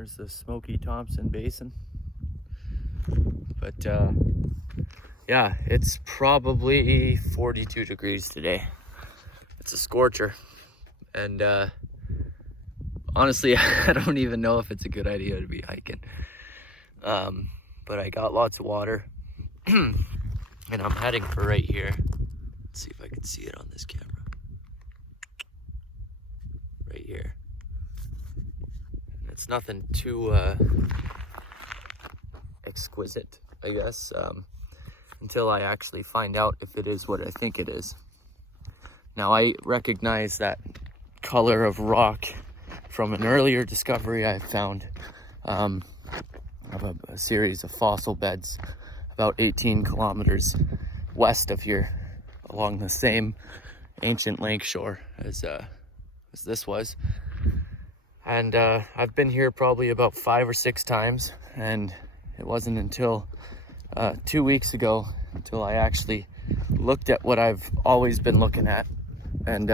There's the smoky Thompson Basin. But yeah, it's probably 42 degrees today. It's a scorcher. And honestly, I don't even know if it's a good idea to be hiking. But I got lots of water and I'm heading for right here. Let's see if I can see it on this camera. Right here. It's nothing too exquisite, I guess, until I actually find out if it is what I think it is. Now, I recognize that color of rock from an earlier discovery I found of a series of fossil beds about 18 kilometers west of here, along the same ancient lakeshore as this was. And I've been here probably about 5 or 6 times, and it wasn't until 2 weeks ago until I actually looked at what I've always been looking at and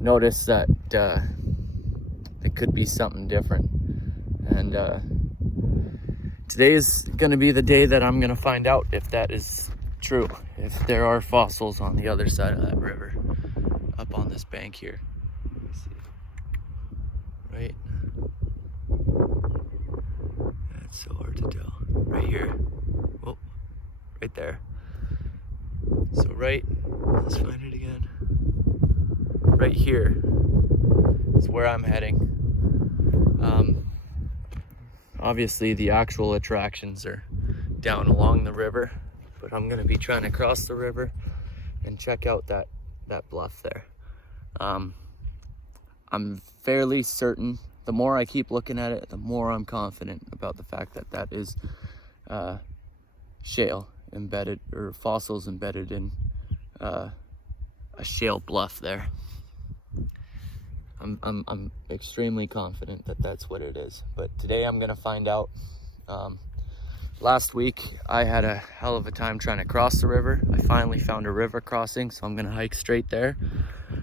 noticed that it could be something different. And today is going to be the day that I'm going to find out if that is true, if there are fossils on the other side of that river, up on this bank here. Let's see. Right? That's so hard to tell. Right here. Oh, right there. So let's find it again. Right here is where I'm heading. Obviously the actual attractions are down along the river, but I'm gonna be trying to cross the river and check out that bluff there. I'm fairly certain, the more I keep looking at it, the more I'm confident about the fact that that is shale embedded, or fossils embedded in a shale bluff there. I'm extremely confident that that's what it is, but today I'm gonna find out. Last week I had a hell of a time trying to cross the river. I finally found a river crossing, so I'm gonna hike straight there.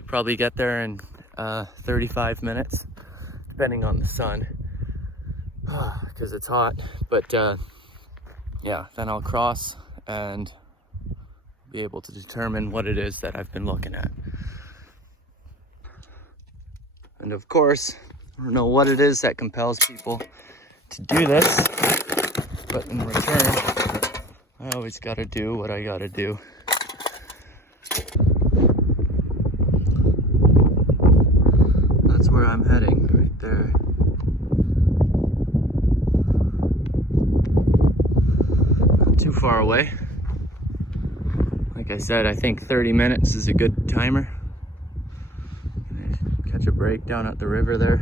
Probably get there in 35 minutes, depending on the sun, because it's hot. But yeah, then I'll cross and be able to determine what it is that I've been looking at. And of course, I don't know what it is that compels people to do this, but in return, I always gotta do what I gotta do. That's where I'm heading, right there. Not too far away. Like I said, I think 30 minutes is a good timer. Catch a break down at the river there.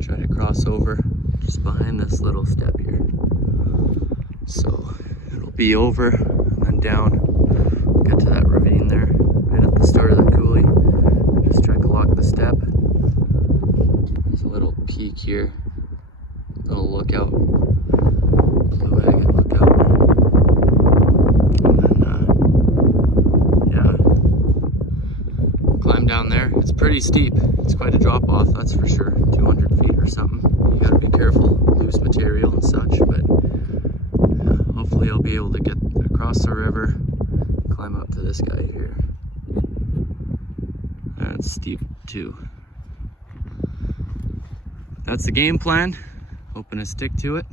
Try to cross over just behind this little step here. So it'll be over and then down. Get to that ravine there, right at the start of the coulee. Just try to lock the step. There's a little peak here, little lookout, blue agate lookout. And then yeah, climb down there. It's pretty steep. It's quite a drop off, that's for sure. 200 feet or something. You gotta be careful, loose material and such, but yeah, hopefully I'll be able to get across the river, climb up to this guy here. That's steep too. That's the game plan. Hoping to stick to it.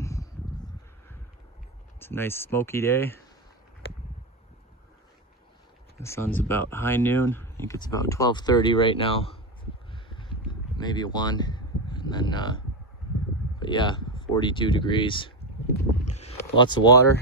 It's a nice smoky day. The sun's about high noon. I think it's about 12:30 right now. Maybe 1. And then, but yeah, 42 degrees. Lots of water.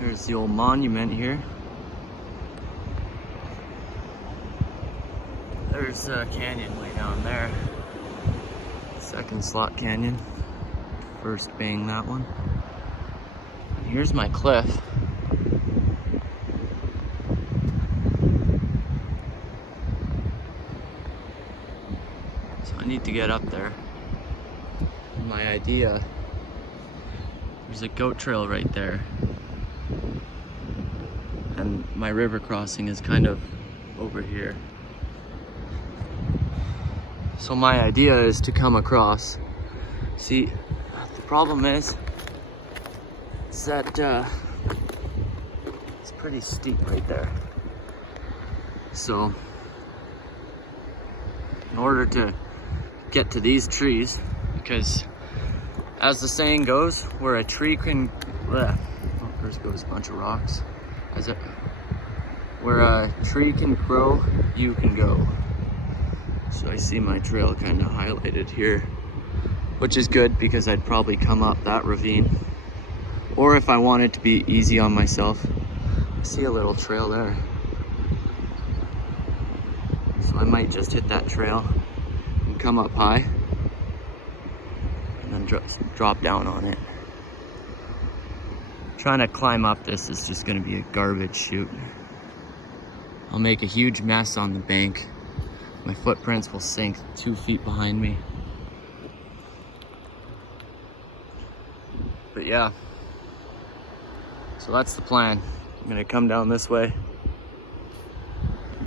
There's the old monument here. There's a canyon way down there. Second slot canyon. First being that one. And here's my cliff. I need to get up there. My idea, there's a goat trail right there. And my river crossing is kind of over here. So my idea is to come across. See, the problem is that it's pretty steep right there. So in order to get to these trees, because as the saying goes, where a tree can, oh, there goes a bunch of rocks. Where a tree can grow, you can go. So I see my trail kind of highlighted here, which is good because I'd probably come up that ravine. Or if I wanted to be easy on myself, I see a little trail there. So I might just hit that trail and come up high and then drop down on it. Trying to climb up this is just gonna be a garbage chute. I'll make a huge mess on the bank. My footprints will sink 2 feet behind me. But yeah, so that's the plan. I'm gonna come down this way,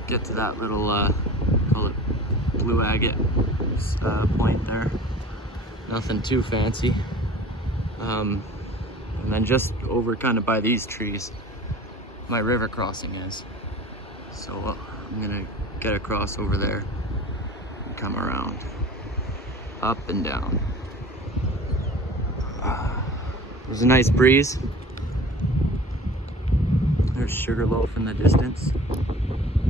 get to that little, call it blue agate point there. Nothing too fancy. And then just over kind of by these trees, my river crossing is. So I'm gonna get across over there and come around, up and down. There's a nice breeze. There's Sugarloaf in the distance.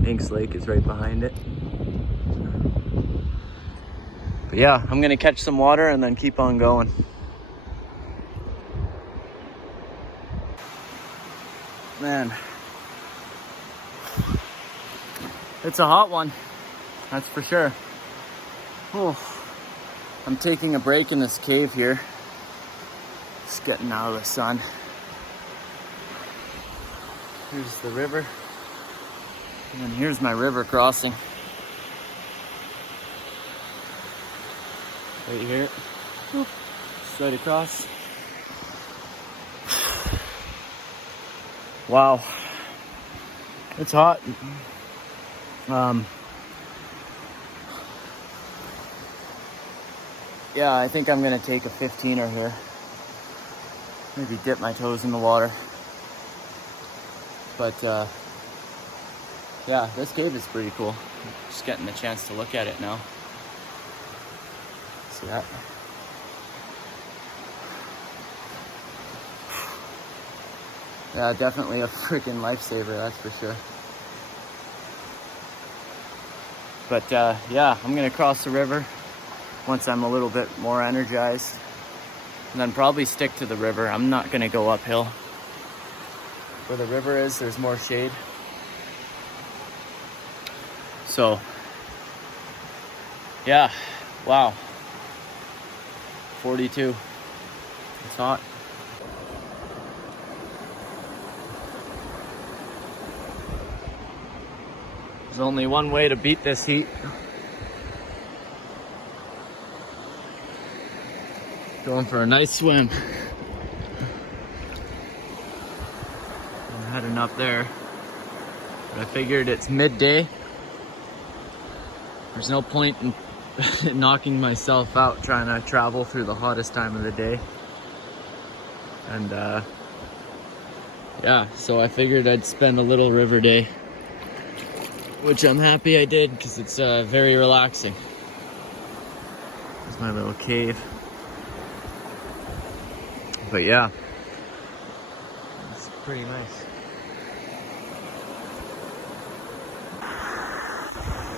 Inks Lake is right behind it. But yeah, I'm gonna catch some water and then keep on going. Man, it's a hot one, that's for sure. Oh, I'm taking a break in this cave here. Just getting out of the sun. Here's the river. And then here's my river crossing. Right here. Straight across. Wow. It's hot. Yeah, I think I'm gonna take a 15er here. Maybe dip my toes in the water. But yeah, this cave is pretty cool. Just getting the chance to look at it now. See that? Yeah, definitely a freaking lifesaver, that's for sure. But yeah, I'm gonna cross the river once I'm a little bit more energized. And then probably stick to the river. I'm not gonna go uphill. Where the river is, there's more shade. So, yeah, wow. 42, it's hot. There's only one way to beat this heat. Going for a nice swim. I'm heading up there. But I figured it's midday. There's no point in knocking myself out trying to travel through the hottest time of the day. And yeah, so I figured I'd spend a little river day. Which I'm happy I did, because it's very relaxing. There's my little cave. But yeah, it's pretty nice.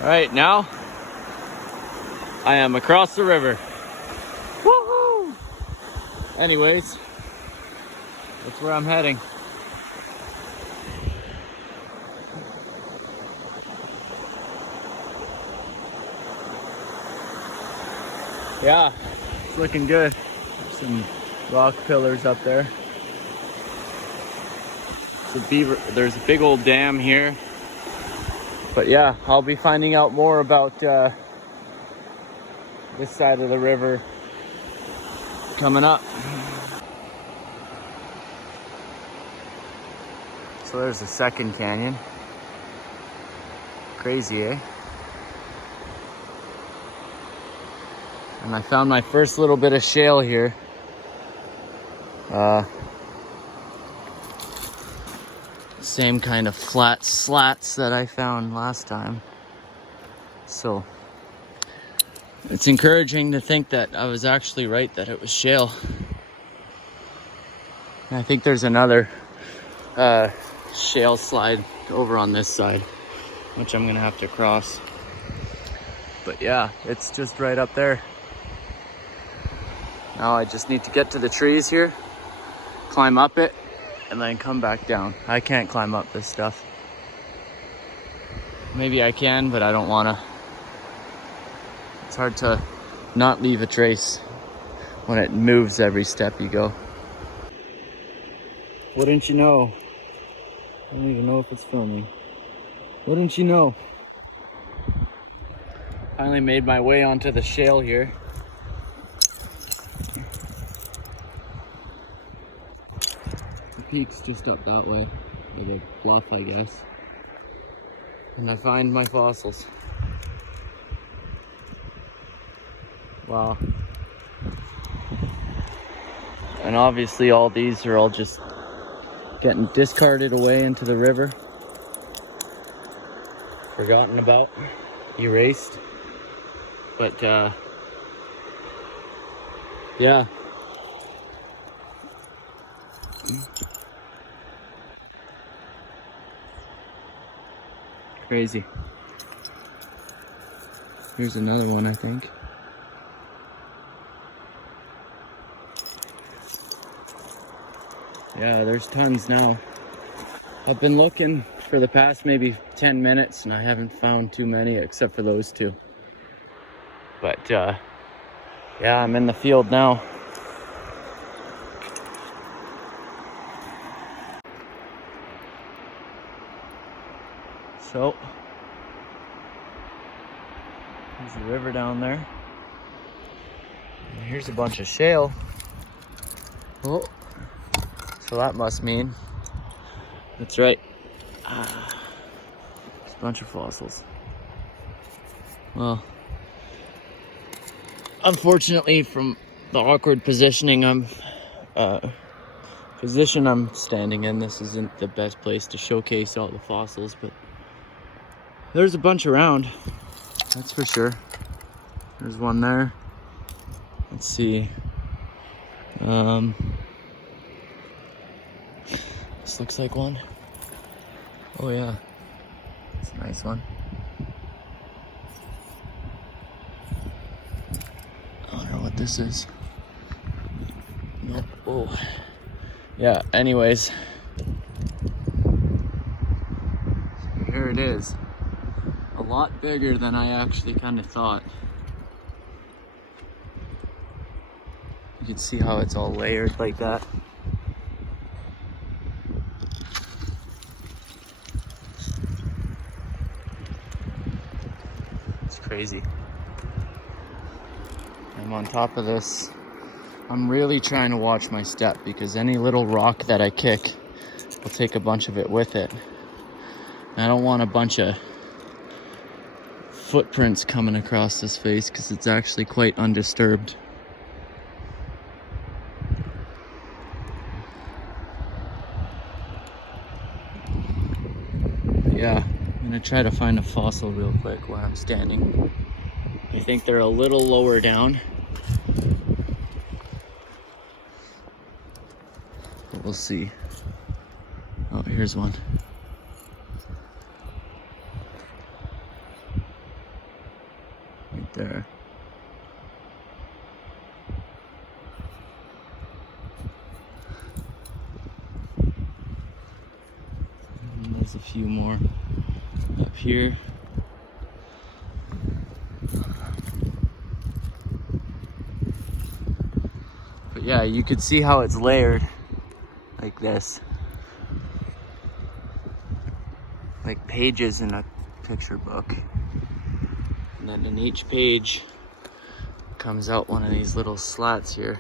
All right, now I am across the river. Woohoo! Anyways, that's where I'm heading. Yeah, it's looking good. There's some rock pillars up there. There's a big old dam here. But yeah, I'll be finding out more about this side of the river coming up. So there's the second canyon. Crazy, eh? And I found my first little bit of shale here. Same kind of flat slats that I found last time. So it's encouraging to think that I was actually right, that it was shale. And I think there's another shale slide over on this side, which I'm gonna have to cross. But yeah, it's just right up there. Now I just need to get to the trees here, climb up it, and then come back down. I can't climb up this stuff. Maybe I can, but I don't wanna. It's hard to not leave a trace when it moves every step you go. Wouldn't you know? I don't even know if it's filming. Wouldn't you know? Finally made my way onto the shale here. The peak's just up that way, with a bluff, I guess. And I find my fossils. Wow. And obviously all these are all just getting discarded away into the river. Forgotten about, erased. But yeah. Crazy. Here's another one, I think. Yeah, there's tons now. I've been looking for the past maybe 10 minutes and I haven't found too many except for those two. But yeah, I'm in the field now. So, there's the river down there. And here's a bunch of shale. Oh, so that must mean, that's right, there's a bunch of fossils. Well, unfortunately, from the awkward positioning I'm standing in, this isn't the best place to showcase all the fossils, but there's a bunch around, that's for sure. There's one there. Let's see. This looks like one. Oh yeah, it's a nice one. I wonder what this is. Nope. Oh. Yeah, anyways. Here it is. A lot bigger than I actually kind of thought. You can see how it's all layered like that. It's crazy. I'm on top of this. I'm really trying to watch my step because any little rock that I kick will take a bunch of it with it. And I don't want a bunch of footprints coming across this face because it's actually quite undisturbed. Yeah, I'm gonna try to find a fossil real quick where I'm standing. I think they're a little lower down. But we'll see. Oh, here's one. Right there. And there's a few more up here. But yeah, you could see how it's layered like this. Like pages in a picture book. And then in each page, comes out one of these little slats here.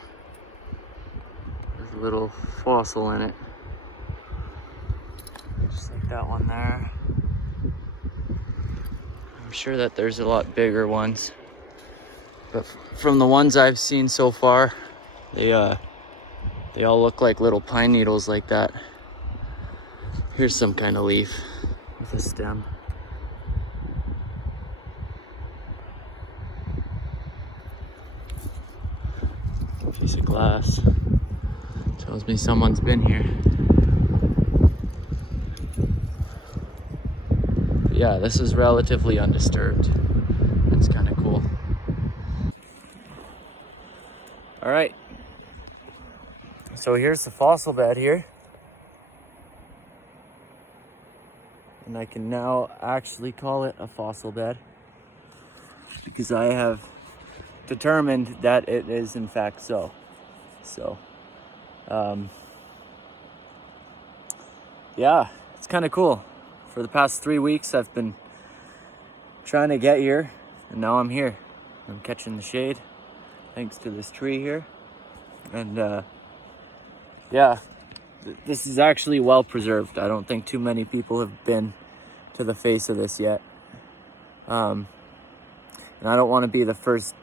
There's a little fossil in it. Just like that one there. I'm sure that there's a lot bigger ones. But from the ones I've seen so far, they all look like little pine needles like that. Here's some kind of leaf with a stem. Piece of glass. Tells me someone's been here. Yeah, this is relatively undisturbed. That's kind of cool. All right. So here's the fossil bed here. And I can now actually call it a fossil bed because I have determined that it is in fact so. Yeah, it's kind of cool. For the past 3 weeks, I've been trying to get here, and now I'm here. I'm catching the shade thanks to this tree here. And yeah, this is actually well preserved. I don't think too many people have been to the face of this yet. And I don't want to be the first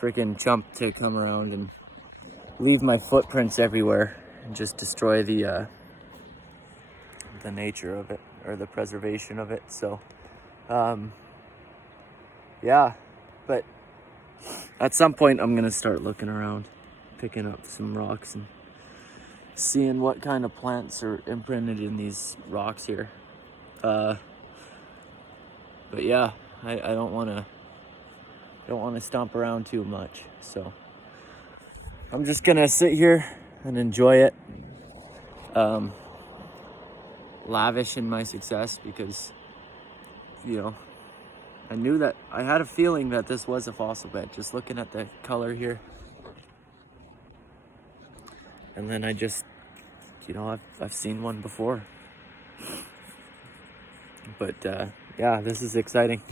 freaking chump to come around and leave my footprints everywhere and just destroy the nature of it or the preservation of it. So yeah, but at some point I'm gonna start looking around, picking up some rocks and seeing what kind of plants are imprinted in these rocks here. But yeah, I don't want to stomp around too much, so I'm just gonna sit here and enjoy it, lavish in my success, because I knew that I had a feeling that this was a fossil bed just looking at the color here. And then I just I've seen one before, but yeah, this is exciting.